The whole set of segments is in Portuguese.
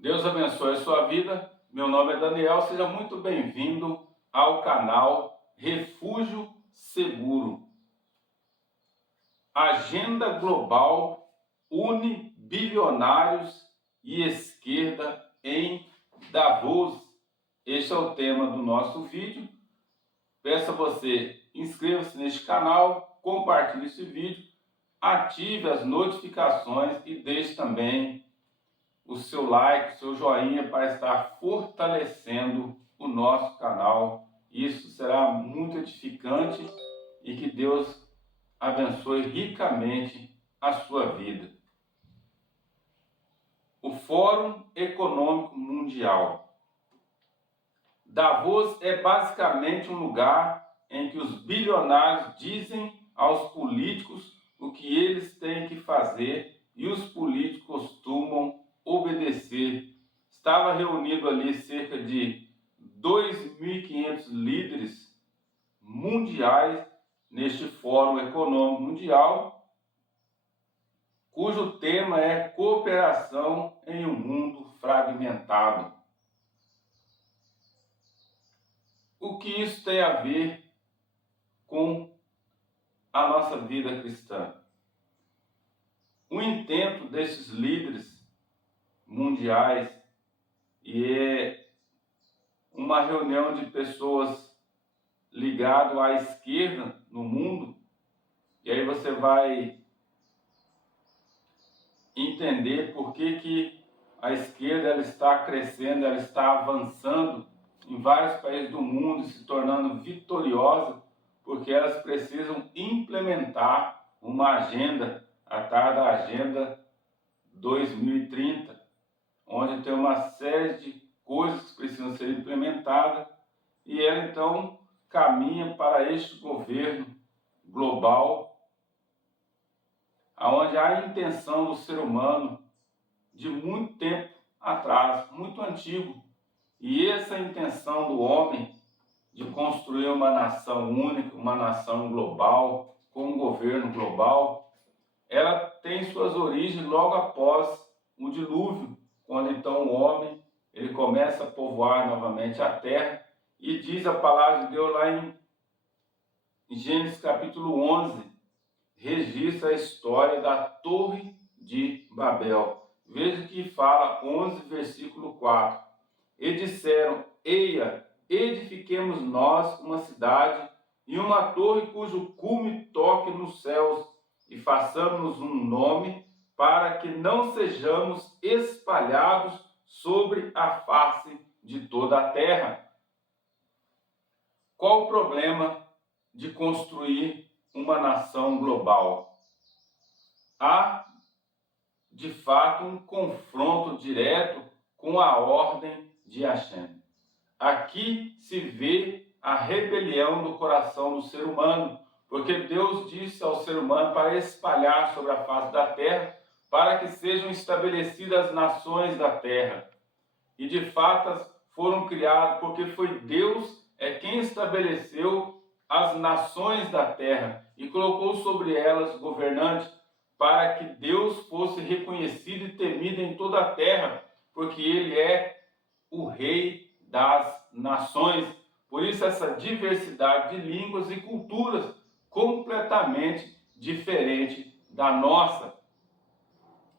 Deus abençoe a sua vida. Meu nome é Daniel, seja muito bem-vindo ao canal Refúgio Seguro. Agenda global une bilionários e esquerda em Davos. Este é o tema do nosso vídeo. Peço a você, inscreva-se neste canal, compartilhe esse vídeo, ative as notificações e deixe também o seu like, o seu joinha para estar fortalecendo o nosso canal. Isso será muito edificante e que Deus abençoe ricamente a sua vida. O Fórum Econômico Mundial. Davos é basicamente um lugar em que os bilionários dizem aos políticos o que eles têm que fazer e os políticos costumam obedecer. Estava reunido ali cerca de 2.500 líderes mundiais neste Fórum Econômico Mundial, cujo tema é cooperação em um mundo fragmentado. O que isso tem a ver com a nossa vida cristã? O intento desses líderes mundiais, e é uma reunião de pessoas ligadas à esquerda no mundo, e aí você vai entender por que a esquerda ela está crescendo, ela está avançando em vários países do mundo, se tornando vitoriosa, porque elas precisam implementar uma agenda, a tal da Agenda 2030, onde tem uma série de coisas que precisam ser implementadas, e ela então caminha para este governo global, onde há a intenção do ser humano de muito tempo atrás, muito antigo, e essa intenção do homem de construir uma nação única, uma nação global, com um governo global, ela tem suas origens logo após o dilúvio, quando então o homem ele começa a povoar novamente a terra, e diz a palavra de Deus lá em Gênesis capítulo 11, registra a história da Torre de Babel. Veja que fala 11, versículo 4. E disseram: eia, edifiquemos nós uma cidade e uma torre cujo cume toque nos céus, e façamos-nos um nome, para que não sejamos espalhados sobre a face de toda a terra. Qual o problema de construir uma nação global? Há, de fato, um confronto direto com a ordem de Hashem. Aqui se vê a rebelião do coração do ser humano, porque Deus disse ao ser humano para espalhar sobre a face da terra, para que sejam estabelecidas as nações da terra. E de fato foram criadas, porque foi Deus quem estabeleceu as nações da terra e colocou sobre elas governantes, para que Deus fosse reconhecido e temido em toda a terra, porque Ele é o Rei das nações. Por isso essa diversidade de línguas e culturas completamente diferente da nossa.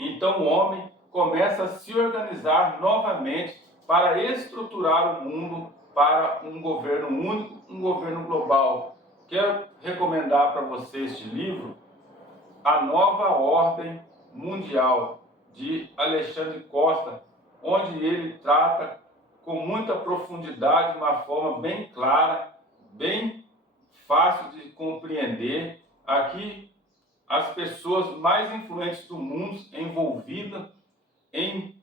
Então o homem começa a se organizar novamente para estruturar o mundo para um governo único, um governo global. Quero recomendar para você este livro, A Nova Ordem Mundial, de Alexandre Costa, onde ele trata com muita profundidade, de uma forma bem clara, bem fácil de compreender. Aqui as pessoas mais influentes do mundo envolvidas em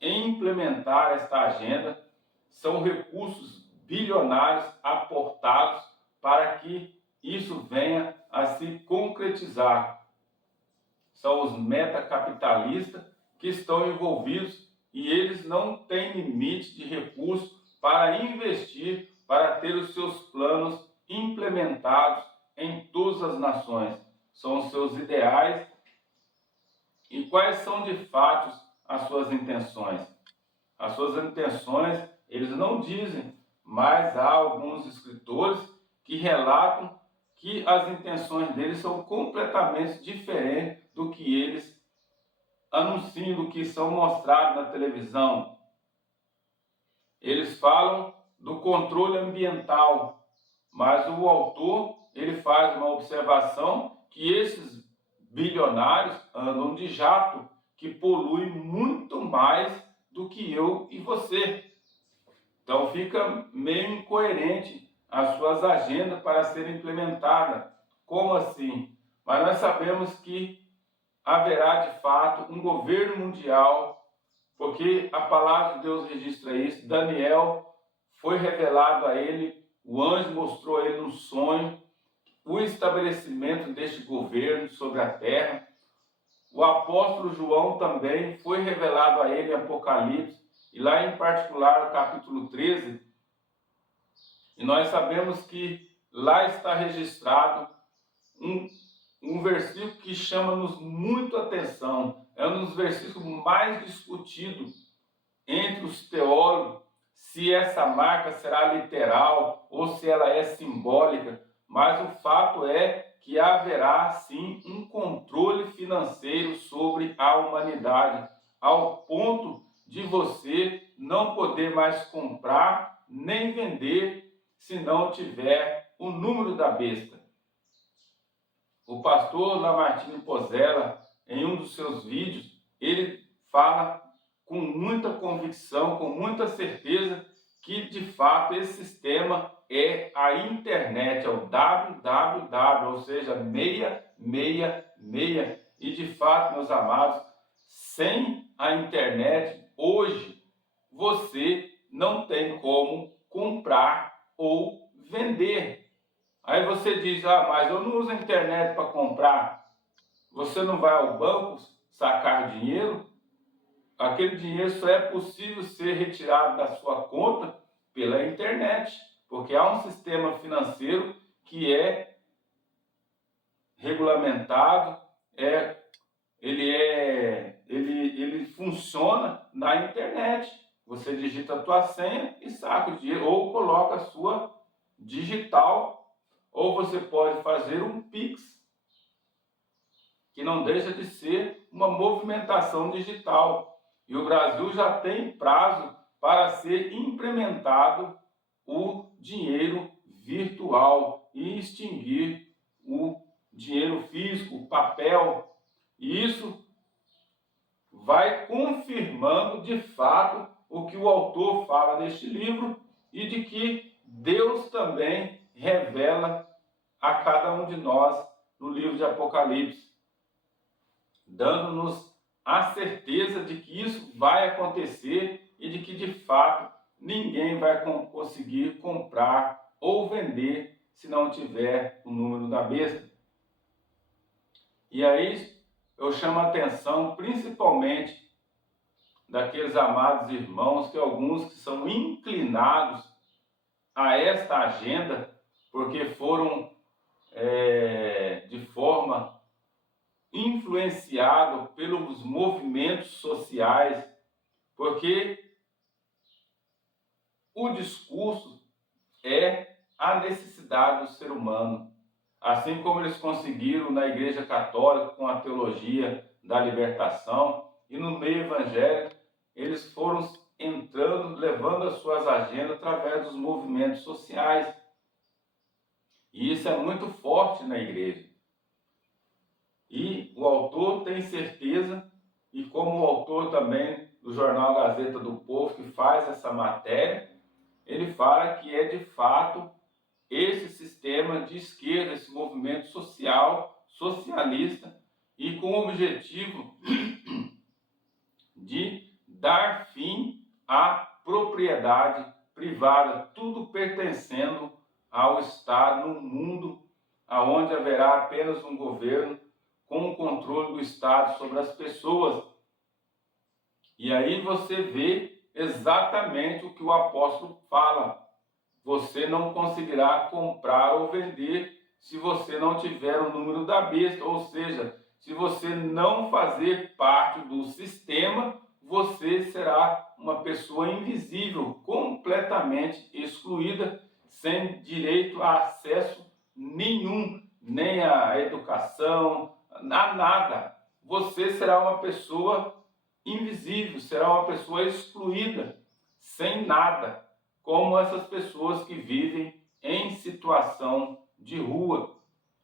implementar esta agenda são recursos bilionários aportados para que isso venha a se concretizar. São os metacapitalistas que estão envolvidos, e eles não têm limite de recursos para investir, para ter os seus planos implementados em todas as nações. São os seus ideais. E quais são de fato as suas intenções? as suas intenções eles não dizem, mas há alguns escritores que relatam que as intenções deles são completamente diferentes do que eles anunciam, do que são mostrados na televisão. Eles falam do controle ambiental, mas o autor ele faz uma observação que esses bilionários andam de jato, que polui muito mais do que eu e você. Então fica meio incoerente as suas agendas para serem implementadas. Como assim? Mas nós sabemos que haverá de fato um governo mundial, porque a palavra de Deus registra isso. Daniel foi revelado a ele, o anjo mostrou a ele um sonho, o estabelecimento deste governo sobre a terra. O apóstolo João também foi revelado a ele em Apocalipse, e lá em particular no capítulo 13, e nós sabemos que lá está registrado um versículo que chama-nos muito a atenção. É um dos versículos mais discutidos entre os teólogos, se essa marca será literal ou se ela é simbólica, mas o fato é que haverá sim um controle financeiro sobre a humanidade, ao ponto de você não poder mais comprar nem vender se não tiver o número da besta. O pastor Lamartine Pozella, em um dos seus vídeos, ele fala com muita convicção, com muita certeza, que de fato esse sistema é a internet, é o www, ou seja, 666. E de fato, meus amados, sem a internet, hoje, você não tem como comprar ou vender. Aí você diz, mas eu não uso a internet para comprar. Você não vai ao banco sacar dinheiro? Aquele dinheiro só é possível ser retirado da sua conta pela internet, porque há um sistema financeiro que é regulamentado, ele funciona na internet. Você digita a tua senha e saca o dinheiro, ou coloca a sua digital, ou você pode fazer um Pix, que não deixa de ser uma movimentação digital. E o Brasil já tem prazo para ser implementado o dinheiro virtual e extinguir o dinheiro físico, o papel. E isso vai confirmando de fato o que o autor fala neste livro e de que Deus também revela a cada um de nós no livro de Apocalipse, dando-nos a certeza de que isso vai acontecer e de que de fato ninguém vai conseguir comprar ou vender se não tiver o número da besta. E aí eu chamo a atenção principalmente daqueles amados irmãos, que alguns que são inclinados a esta agenda, porque foram de forma influenciado pelos movimentos sociais, porque o discurso é a necessidade do ser humano. Assim como eles conseguiram na Igreja Católica com a teologia da libertação, e no meio evangélico eles foram entrando, levando as suas agendas através dos movimentos sociais. E isso é muito forte na igreja. E o autor tem certeza, e como o autor também do jornal Gazeta do Povo, que faz essa matéria, ele fala que é de fato esse sistema de esquerda, esse movimento social, socialista, e com o objetivo de dar fim à propriedade privada, tudo pertencendo ao Estado, num mundo onde haverá apenas um governo com o controle do Estado sobre as pessoas. E aí você vê exatamente o que o apóstolo fala. Você não conseguirá comprar ou vender se você não tiver o número da besta, ou seja, se você não fazer parte do sistema, você será uma pessoa invisível, completamente excluída, sem direito a acesso nenhum, nem à educação, a nada. Você será uma pessoa invisível, será uma pessoa excluída, sem nada, como essas pessoas que vivem em situação de rua.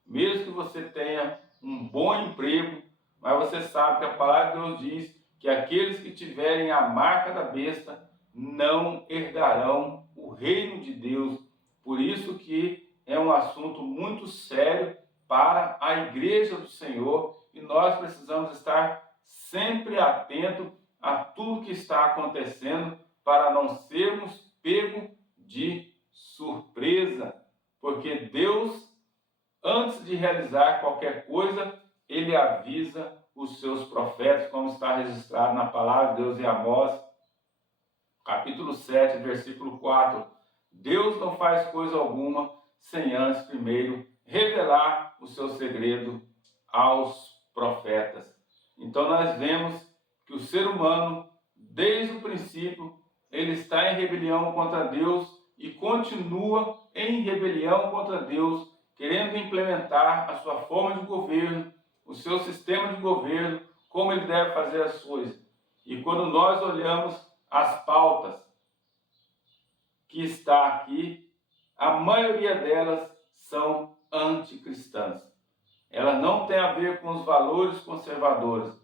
Mesmo que você tenha um bom emprego, mas você sabe que a palavra de Deus diz que aqueles que tiverem a marca da besta não herdarão o reino de Deus. Por isso que é um assunto muito sério para a igreja do Senhor e nós precisamos estar sempre atentos a tudo que está acontecendo para não sermos pegos de surpresa, porque Deus, antes de realizar qualquer coisa, ele avisa os seus profetas, como está registrado na palavra de Deus em Amós, capítulo 7, versículo 4. Deus não faz coisa alguma sem antes primeiro revelar o seu segredo aos profetas. Então nós vemos que o ser humano, desde o princípio, ele está em rebelião contra Deus e continua em rebelião contra Deus, querendo implementar a sua forma de governo, o seu sistema de governo, como ele deve fazer as coisas. E quando nós olhamos as pautas que está aqui, a maioria delas são anticristãs. Elas não têm a ver com os valores conservadores,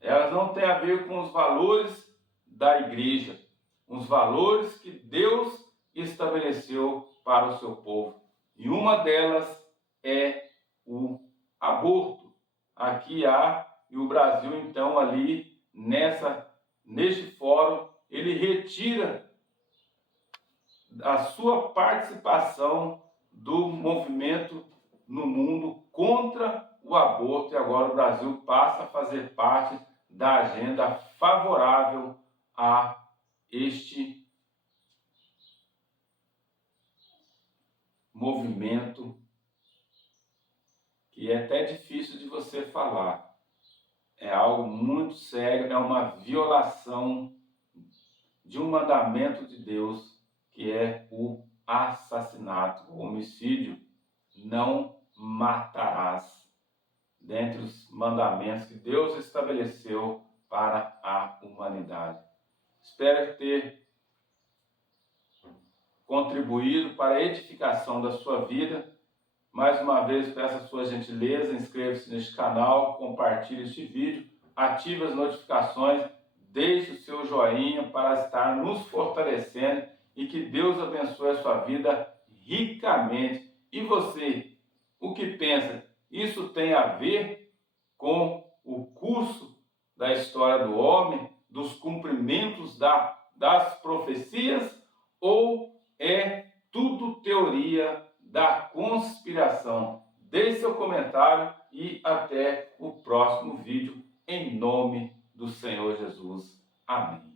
elas não têm a ver com os valores da igreja, os valores que Deus estabeleceu para o seu povo. E uma delas é o aborto. Aqui há, e o Brasil então ali neste fórum, ele retira a sua participação do movimento no mundo contra o aborto, e agora o Brasil passa a fazer parte da agenda favorável a este movimento, que é até difícil de você falar. É algo muito sério, é uma violação de um mandamento de Deus, que é o assassinato, o homicídio. Não matarás, dentre os mandamentos que Deus estabeleceu para a humanidade. Espero ter contribuído para a edificação da sua vida. Mais uma vez, peço a sua gentileza, inscreva-se neste canal, compartilhe este vídeo, ative as notificações, deixe o seu joinha para estar nos fortalecendo e que Deus abençoe a sua vida ricamente. E você, o que pensa? Isso tem a ver com o curso da história do homem, dos cumprimentos das profecias, ou é tudo teoria da conspiração? Deixe seu comentário e até o próximo vídeo, em nome do Senhor Jesus. Amém.